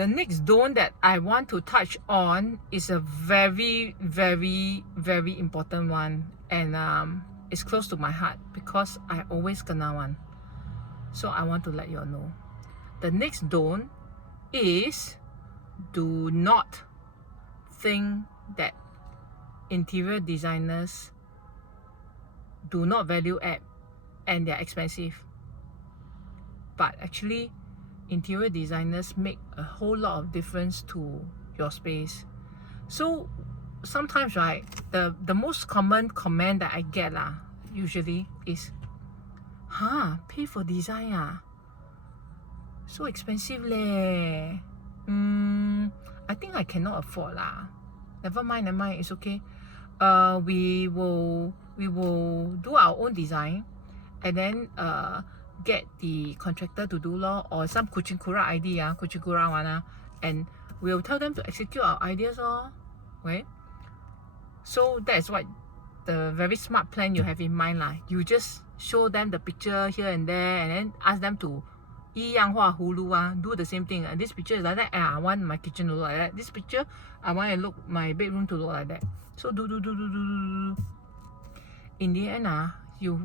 The next don't that I want to touch on is a very, very, very important one, and it's close to my heart because I always kena one. So I want to let you all know. The next don't is do not think that interior designers do not value add and they're expensive. But actually, interior designers make a whole lot of difference to your space. So sometimes, right, the most common comment that I get usually is, pay for design so expensive leh. I think I cannot afford lah. Never mind, it's okay. We will do our own design and then get the contractor to do law or some kucing kura idea, kucing kura one, and we'll tell them to execute our ideas right? So that's what the very smart plan you have in mind lah. You just show them the picture here and there and then ask them to 一样画葫芦do the same thing. This picture is like that, I want my kitchen to look like that. This picture, I want my bedroom to look like that. So do. In the end,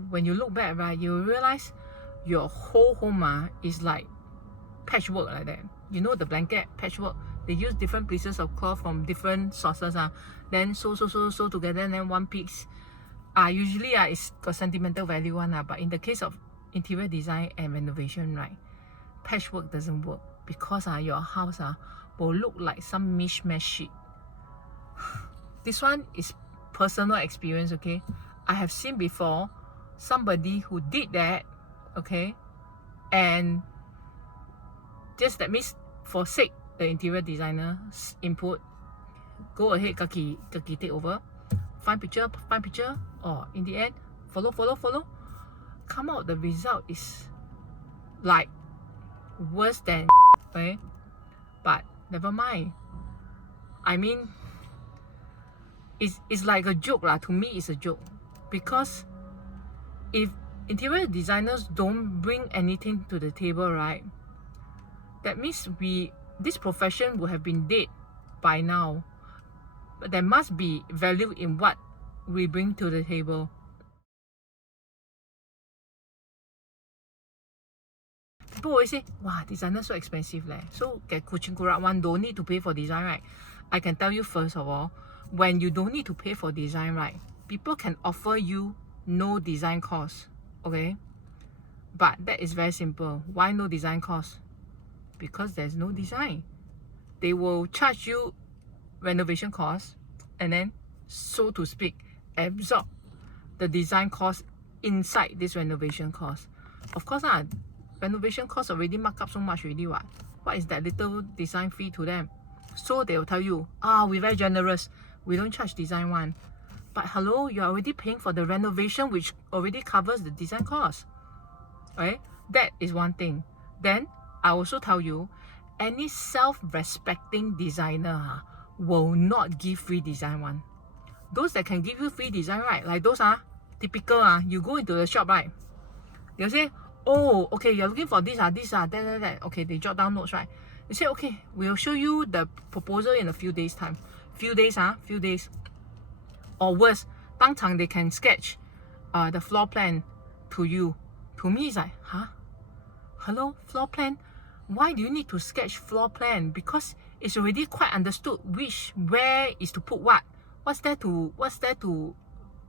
when you look back, right, you realize your whole home is like patchwork like that. You know the blanket patchwork. They use different pieces of cloth from different sources. Then sew together, and then one piece. Usually it's got sentimental value but in the case of interior design and renovation, right, patchwork doesn't work because your house will look like some mishmash shit. This one is personal experience, okay? I have seen before somebody who did that, okay, and just that means forsake the interior designer's input, go ahead, kaki take over, find picture, or in the end, follow. Come out, the result is like worse than okay? But never mind. I mean, it's like a joke lah. To me, it's a joke because if interior designers don't bring anything to the table, right, that means this profession would have been dead by now. But there must be value in what we bring to the table. People always say, wow, designer so expensive leh. So get kucing kurat one, don't need to pay for design, right? I can tell you first of all, when you don't need to pay for design, right, people can offer you no design cost, okay? But that is very simple. Why no design cost? Because there's no design. They will charge you renovation costs and then, so to speak, absorb the design cost inside this renovation cost. Of course, renovation costs already marked up so much already. What is that little design fee to them? So they will tell you, we're very generous. We don't charge design one. But hello, you're already paying for the renovation, which already covers the design cost. Right? That is one thing. Then I also tell you, any self-respecting designer will not give free design one. Those that can give you free design, right, like those typical you go into the shop, right, they'll say, oh, okay, you're looking for this that. Okay, they jot down notes, right? They say, okay, we'll show you the proposal in a few days time. Few days. Or worse, 当场 they can sketch the floor plan to you. To me, it's like, hello, floor plan? Why do you need to sketch floor plan? Because it's already quite understood where is to put what. What's there to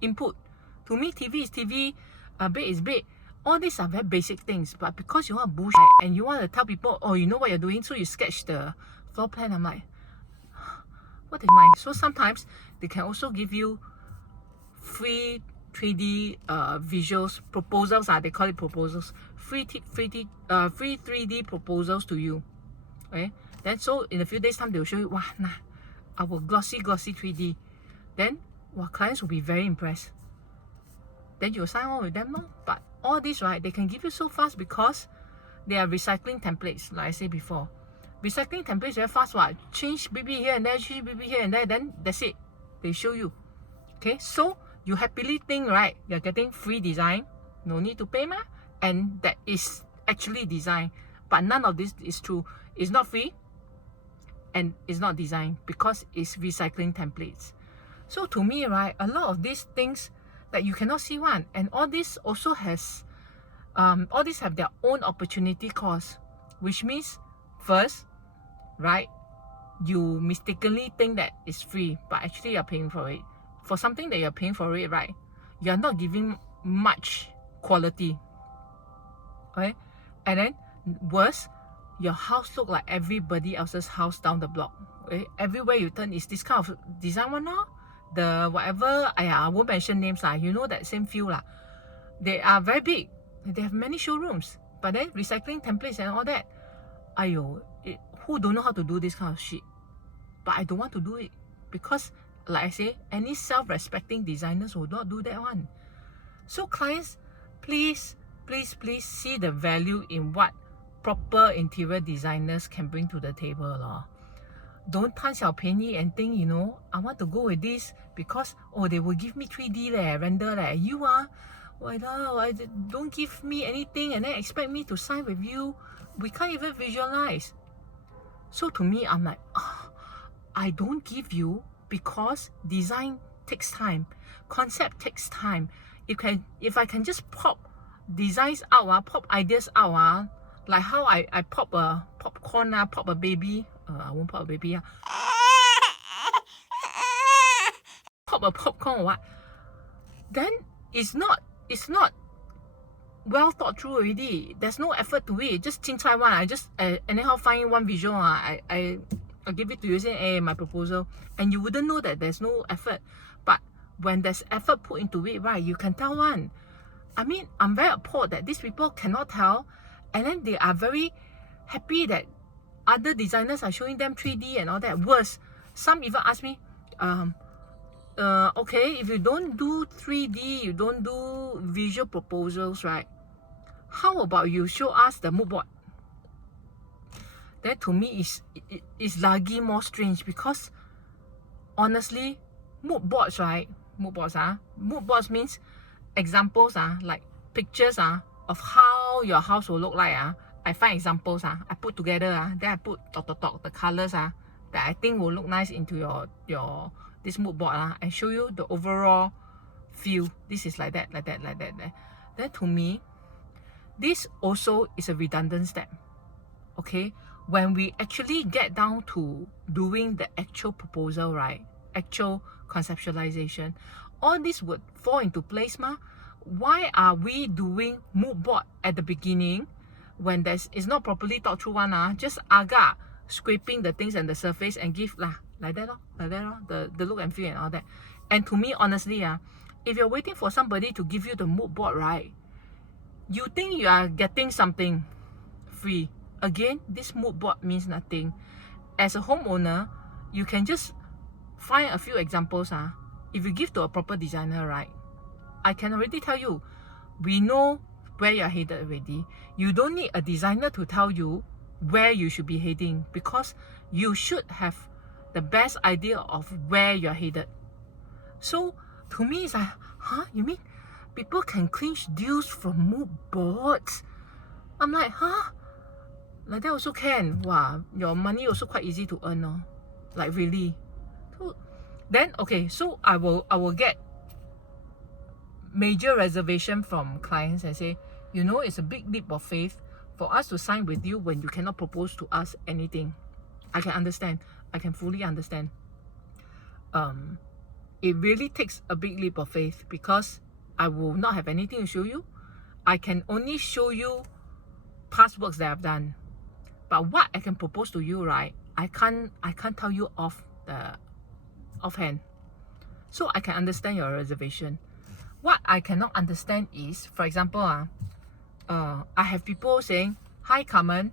input? To me, TV is TV, bed is bed. All these are very basic things, but because you want to bullshit and you want to tell people, oh, you know what you're doing, so you sketch the floor plan. I'm like, what the mind? So sometimes they can also give you free 3D visuals, proposals, they call it proposals, free 3D proposals to you. Okay, then so in a few days time, they'll show you, our glossy 3D. Then, clients will be very impressed. Then you'll sign on with them, no? But all this, right, they can give you so fast because they are recycling templates, like I said before. Recycling templates very fast, change BB here and there, change BB here and there, then that's it. They show you. Okay, so you happily think, right, you're getting free design, no need to pay, and that is actually design. But none of this is true. It's not free, and it's not design because it's recycling templates. So to me, right, a lot of these things that you cannot see one, and all this also has all these have their own opportunity cost, which means first, right, you mistakenly think that it's free, but actually you're paying for it. For something that you're paying for it, right, you're not giving much quality. Okay, and then worse, your house look like everybody else's house down the block. Okay, everywhere you turn is this kind of design one now. The whatever, I won't mention names lah. You know that same feel lah. They are very big. They have many showrooms, but then recycling templates and all that. Ayo, who don't know how to do this kind of shit? But I don't want to do it because, like I say, any self-respecting designers will not do that one. So clients, please see the value in what proper interior designers can bring to the table lor. Don't 贪小便宜 and think, you know, I want to go with this because, oh, they will give me 3D render You don't give me anything and then expect me to sign with you. We can't even visualize. So to me, I'm like, I don't give you because design takes time. Concept takes time. If I can just pop designs out, pop ideas out, like how I pop a popcorn, pop a baby. I won't pop a baby. Pop a popcorn or what? Then it's not well thought through already. There's no effort to it. Just chin cai one. I just anyhow find one visual. I give it to you, say, hey, my proposal, and you wouldn't know that there's no effort. But when there's effort put into it, right, you can tell one. I mean, I'm very appalled that these people cannot tell, and then they are very happy that other designers are showing them 3D and all that. Worse, some even ask me, okay, if you don't do 3D, you don't do visual proposals, right? How about you show us the mood board? That to me is lagi more strange because honestly, mood boards, right? Mood boards means examples, like pictures of how your house will look like. I find examples, I put together, then I put the colors that I think will look nice into your this mood board, and show you the overall feel. This is like that. Then to me, this also is a redundant step. Okay, when we actually get down to doing the actual proposal, right, actual conceptualization, all this would fall into place. Why are we doing mood board at the beginning when it's not properly thought through one? Just agak scraping the things and the surface and give like that, the look and feel and all that. And to me, honestly, if you're waiting for somebody to give you the mood board, right, you think you are getting something free. Again, this mood board means nothing. As a homeowner, you can just find a few examples. If you give to a proper designer, right, I can already tell you, we know where you're headed already. You don't need a designer to tell you where you should be heading because you should have the best idea of where you're headed. So to me, it's like, you mean people can clinch deals from mood boards? I'm like, like that also can. Wow, your money also quite easy to earn, like really. So then, okay, so I will get major reservation from clients and say, you know, it's a big leap of faith for us to sign with you when you cannot propose to us anything. I can understand. I can fully understand. It really takes a big leap of faith because I will not have anything to show you. I can only show you past works that I've done. But what I can propose to you, right, I can't tell you offhand. So I can understand your reservation. What I cannot understand is, for example, I have people saying, hi Carmen,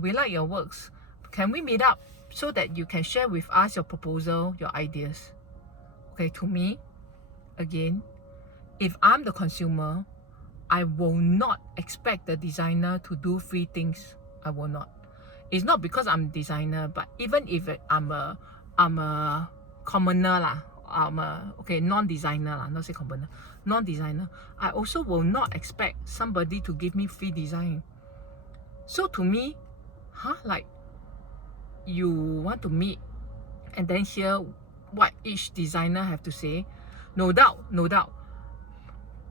we like your works. Can we meet up so that you can share with us your proposal, your ideas? Okay, to me, again, if I'm the consumer, I will not expect the designer to do free things. I will not. It's not because I'm a designer, but even if I'm a commoner, non-designer, not say commoner, non-designer, I also will not expect somebody to give me free design. So to me, like, you want to meet and then hear what each designer have to say, no doubt,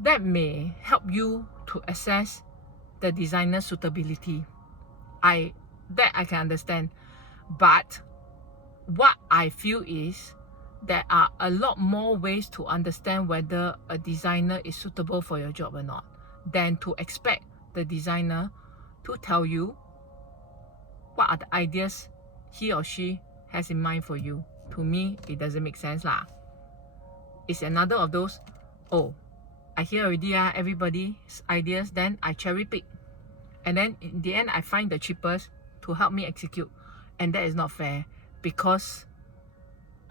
that may help you to assess the designer's suitability. I can understand. But what I feel is there are a lot more ways to understand whether a designer is suitable for your job or not than to expect the designer to tell you what are the ideas he or she has in mind for you. To me, it doesn't make sense lah. It's another of those, oh, I hear already everybody's ideas, then I cherry pick. And then in the end, I find the cheapest to help me execute. And that is not fair, because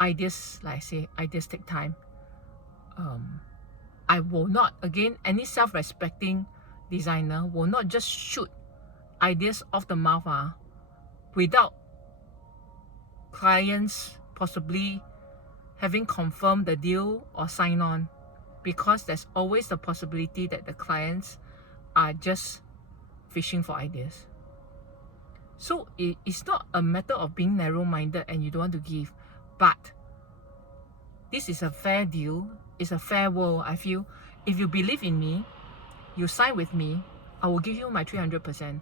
ideas, like I say, ideas take time. I will not, again, any self-respecting designer will not just shoot ideas off the mouth without clients possibly having confirmed the deal or sign on, because there's always the possibility that the clients are just fishing for ideas. So it's not a matter of being narrow-minded and you don't want to give, but this is a fair deal. It's a fair world, I feel. If you believe in me, you sign with me, I will give you my 300%.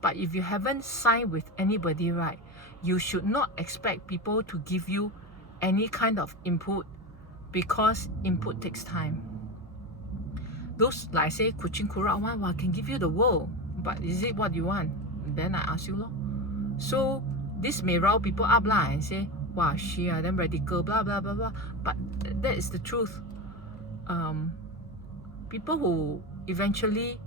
But if you haven't signed with anybody, right, you should not expect people to give you any kind of input, because input takes time. Those, like I say, kucing kurak one, can give you the world, but is it what you want? Then I ask you, so this may rile people up and say, wow, she are them radical, blah blah blah blah. But that is the truth. People who eventually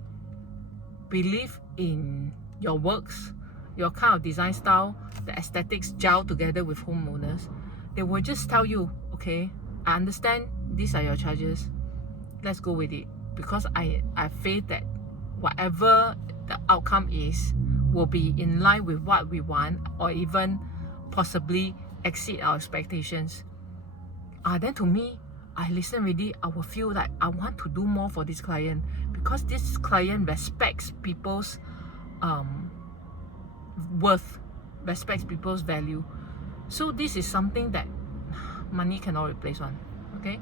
believe in your works, your kind of design style, the aesthetics gel together with homeowners, they will just tell you, okay, I understand these are your charges, let's go with it, because I have faith that whatever the outcome is will be in line with what we want, or even possibly exceed our expectations. Then to me, I listen already, I will feel like I want to do more for this client, because this client respects people's worth, respects people's value. So this is something that money cannot replace one. Okay.